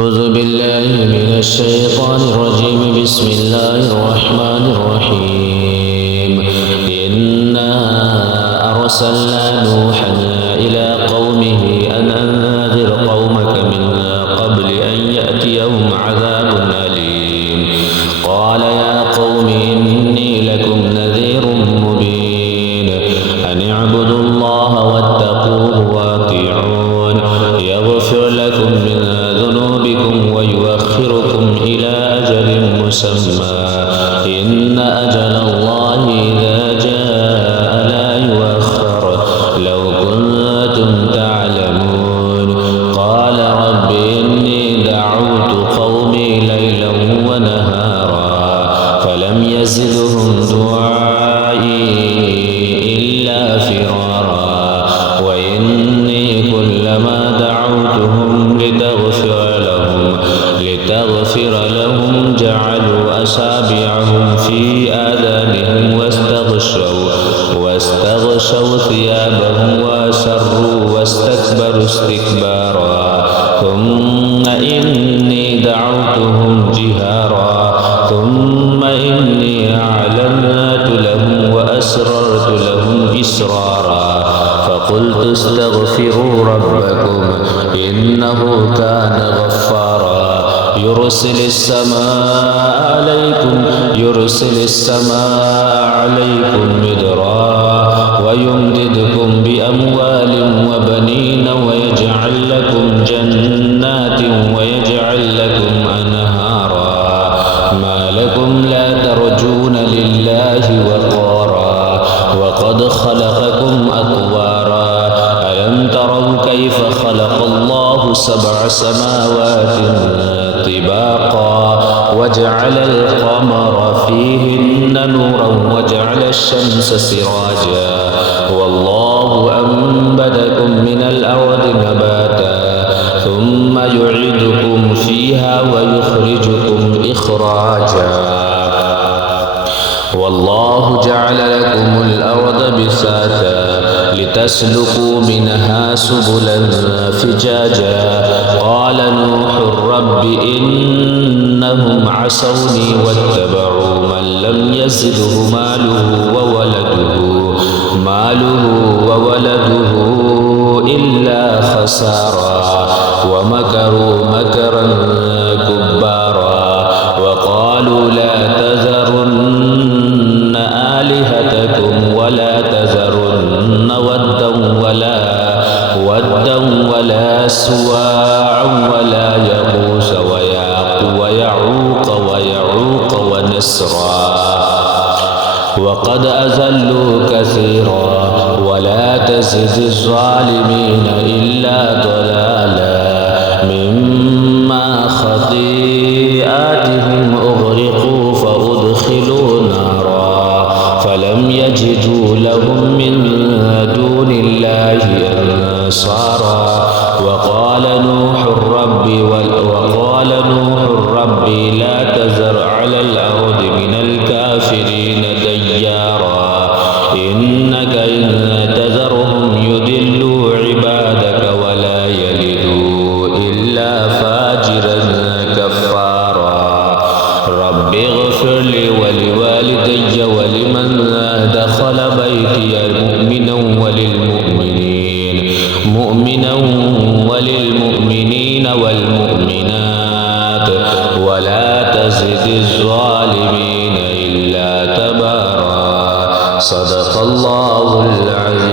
أعوذ بالله من الشيطان الرجيم. بسم الله الرحمن الرحيم. إنا أرسلنا نوحا إلى قومه أن أنذر قومك من قبل أن يأتيهم عذاب أليم. قال يا قوم إني لكم نذير مبين أن اعبدوا الله واتقوه وأطيعون يغفر لكم من ذنوبكم ويؤخركم إلى أجل مسمى إن أجل الله إذا جاء لا يؤخر لو كنتم تعلمون. قال رب إني دعوت قومي ليلا ونهارا فلم يزدهم دعائي إلا فرارا وإني كلما دعوتهم لتغفر لهم جعلوا أصابعهم في آذانهم واستغشوا ثيابهم وأسروا واستكبروا استكبارا ثم إني دعوتهم جهارا ثم إني أعلنت لهم وأسررت لهم إسرارا فقلت استغفروا ربكم إنه كان غفارا يرسل السماء عليكم مدرارا ويمددكم بأموال وبنين ويجعل لكم جنات ويجعل لكم أنهارا ما لكم لا ترجون لله وقارا وقد خلقكم أطوارا ألم تروا كيف خلق الله 7 سماوات طباقا وجعل القمر فيهن نورا وجعل الشمس سراجا والله أنبتكم من الأرض نباتا ثم يعيدكم فيها ويخرجكم إخراجا والله جعل لكم الأرض بساطا لتسلكوا منها سبلا فجاجا قال نوح رب إنهم عصوني واتبعوا من لم يزده ماله وولده إلا خسارا ومكروا مكرا كبارا وقالوا لا تذرن آلهتكم ولا تذرن ودا ولا سواعا ولا يغوث ويعوق ونسرا وقد أذلوا كثيرا ولا تزد الظالمين إلا ضلالا مما خطيئاتهم أغرقوا فأدخلوا نارا فلم يجدوا لهم من دون الله أنصارا وقال نوح رب لا تذر على الأرض من الكافرين ديارا إنك إن تذرهم يضلوا عبادك ولا يلدوا إلا فاجرا كفارا رب اغفر لي ولوالدي ولمن دخل بيتي مؤمنا والمؤمنات ولا تزد الظالمين إلا تبارا صدق الله العظيم.